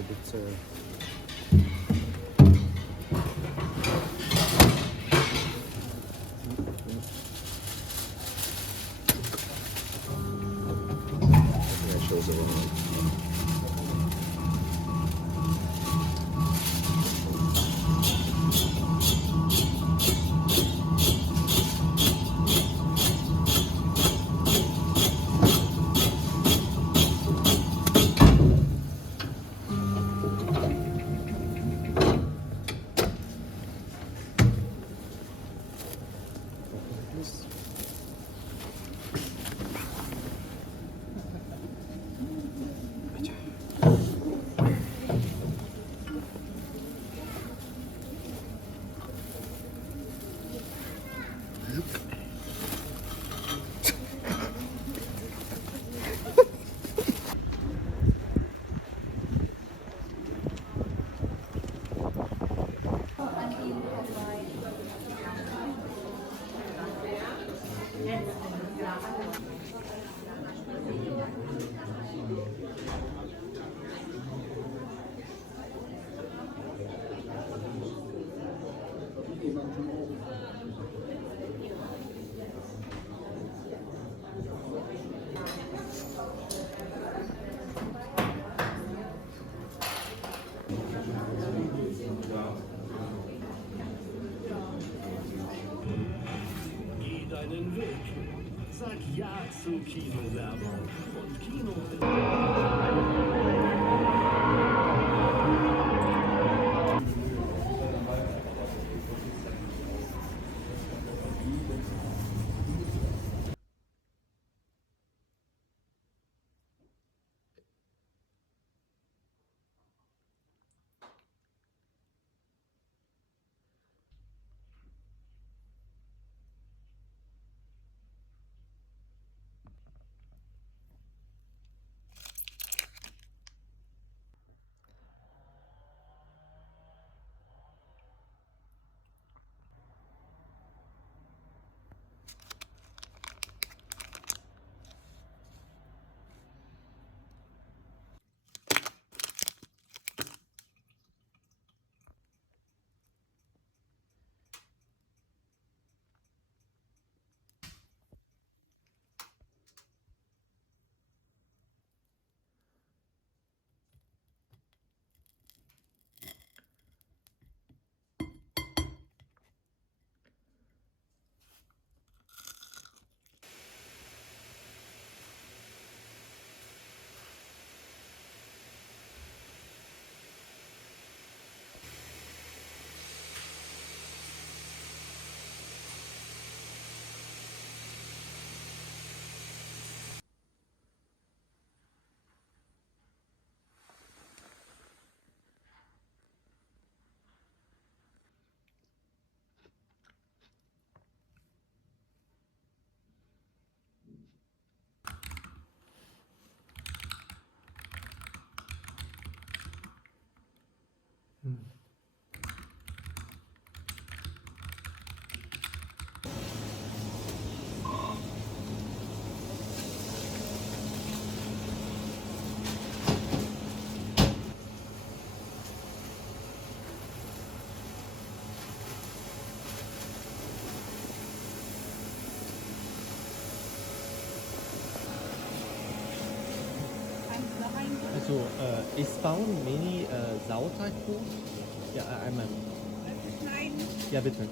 a bit. Uh, yeah, shows the Yes. Deinen Weg. Sag Ja zu Kinowerbung. Und Kino Also äh, ist bauen Mini äh, Sauerteigbrot? Ja, äh, einmal. Nein, Ja, bitte.